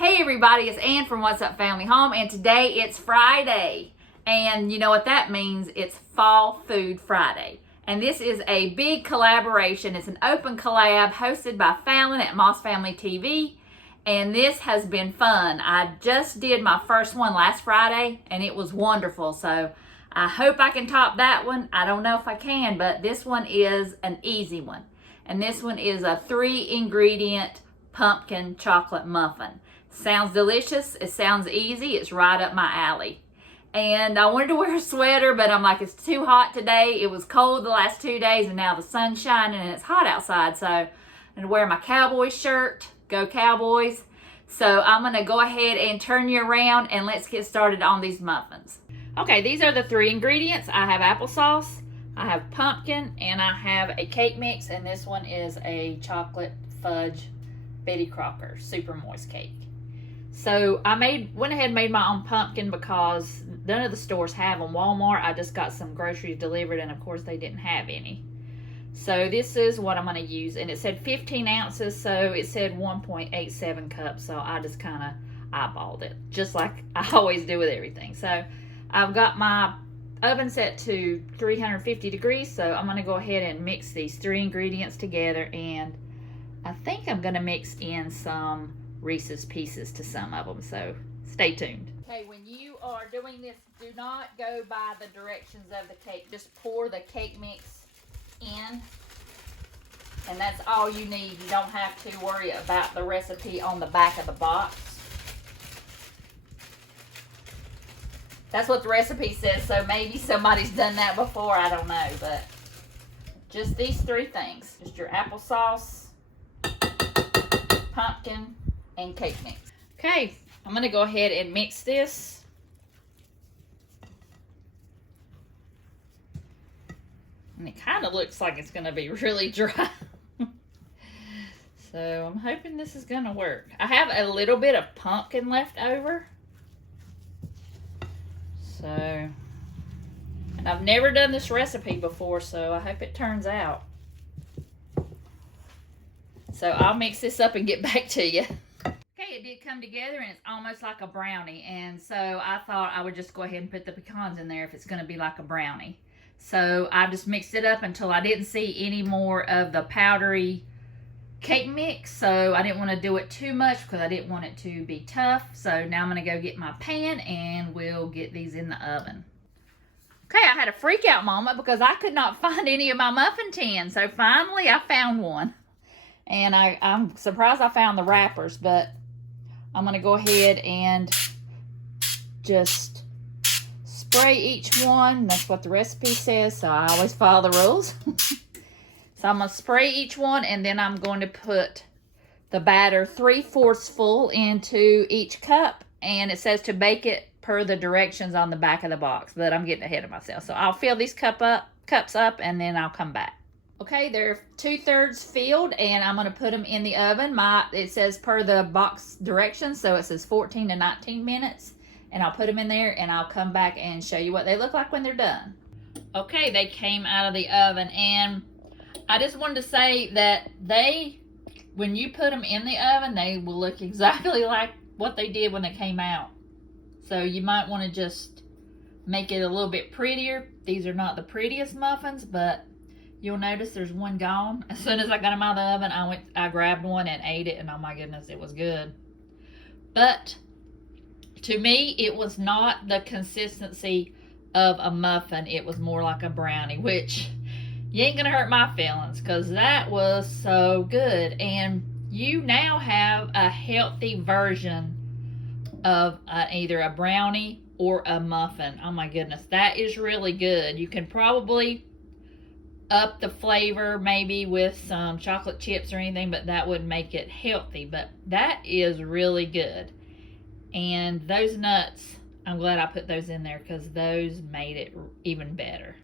Hey everybody, it's Ann from What's Up Family Home, and today it's Friday. And you know what that means? It's Fall Food Friday. And this is a big collaboration. It's an open collab hosted by Fallon at Moss Family TV. And this has been fun. I just did my first one last Friday and it was wonderful. So I hope I can top that one. I don't know if I can, but this one is an easy one. And this one is a 3-ingredient pumpkin chocolate muffin. Sounds delicious. It sounds easy. It's right up my alley. And I wanted to wear a sweater, but I'm like, it's too hot today. It was cold the last 2 days, and now the sun's shining and it's hot outside. So I'm going to wear my Cowboys shirt. Go Cowboys. So I'm going to go ahead and turn you around, and let's get started on these muffins. Okay, these are the 3 ingredients. I have applesauce, I have pumpkin, and I have a cake mix, and this one is a chocolate fudge Betty Crocker super moist cake. So I went ahead and made my own pumpkin because none of the stores have them. Walmart, I just got some groceries delivered, and of course they didn't have any. So this is what I'm going to use, and it said 15 ounces, so it said 1.87 cups, so I just kind of eyeballed it, just like I always do with everything. So I've got my oven set to 350 degrees, so I'm going to go ahead and mix these 3 ingredients together, and I think I'm going to mix in some Reese's Pieces to some of them, so stay tuned. Okay, when you are doing this, do not go by the directions of the cake. Just pour the cake mix in, and that's all you need. You don't have to worry about the recipe on the back of the box. That's what the recipe says, so maybe somebody's done that before, I don't know, but just these 3 things. Just your applesauce, pumpkin, and cake mix. Okay, I'm going to go ahead and mix this. And it kind of looks like it's going to be really dry. So I'm hoping this is going to work. I have a little bit of pumpkin left over. So, and I've never done this recipe before, so I hope it turns out. So I'll mix this up and get back to you. Okay, it did come together, and it's almost like a brownie. And so I thought I would just go ahead and put the pecans in there if it's going to be like a brownie. So I just mixed it up until I didn't see any more of the powdery cake mix. So I didn't want to do it too much because I didn't want it to be tough. So now I'm going to go get my pan, and we'll get these in the oven. Okay, I had a freak out moment because I could not find any of my muffin tins. So finally I found one. And I'm surprised I found the wrappers, but I'm going to go ahead and just spray each one. That's what the recipe says, so I always follow the rules. So I'm going to spray each one, and then I'm going to put the batter 3/4 full into each cup. And it says to bake it per the directions on the back of the box, but I'm getting ahead of myself. So I'll fill these cups up, and then I'll come back. Okay, they're 2/3 filled, and I'm going to put them in the oven. It says per the box directions, so it says 14 to 19 minutes. And I'll put them in there, and I'll come back and show you what they look like when they're done. Okay, they came out of the oven, and I just wanted to say that when you put them in the oven, they will look exactly like what they did when they came out. So you might want to just make it a little bit prettier. These are not the prettiest muffins, but you'll notice there's one gone. As soon as I got them out of the oven, I grabbed one and ate it, and oh my goodness, it was good. But to me, it was not the consistency of a muffin. It was more like a brownie, which you ain't gonna hurt my feelings because that was so good. And you now have a healthy version of either a brownie or a muffin. Oh my goodness, that is really good. You can probably up the flavor maybe with some chocolate chips or anything, but that would make it healthy. But that is really good. And those nuts, I'm glad I put those in there because those made it even better.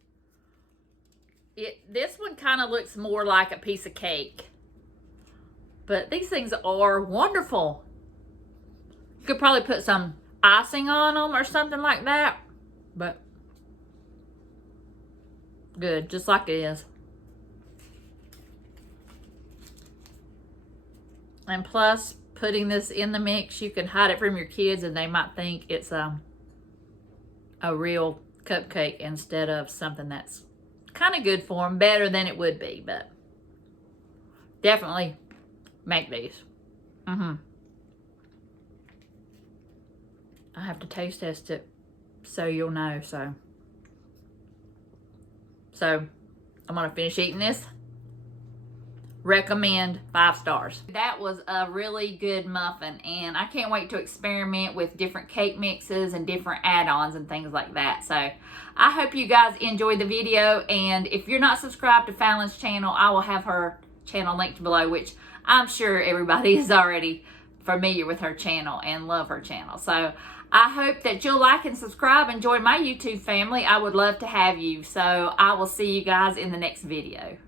This one kind of looks more like a piece of cake, but these things are wonderful. You could probably put some icing on them or something like that, but good, just like it is. And plus, putting this in the mix. You can hide it from your kids and they might think it's a real cupcake instead of something that's kind of good for them, better than it would be, but definitely make these. I have to taste test it so you'll know. So I'm gonna finish eating this. Recommend, 5 stars. That was a really good muffin, and I can't wait to experiment with different cake mixes and different add-ons and things like that. So I hope you guys enjoyed the video, and if you're not subscribed to Fallon's channel, I will have her channel linked below, which I'm sure everybody is already familiar with her channel and love her channel. So I hope that you'll like and subscribe and join my YouTube family. I would love to have you. So I will see you guys in the next video.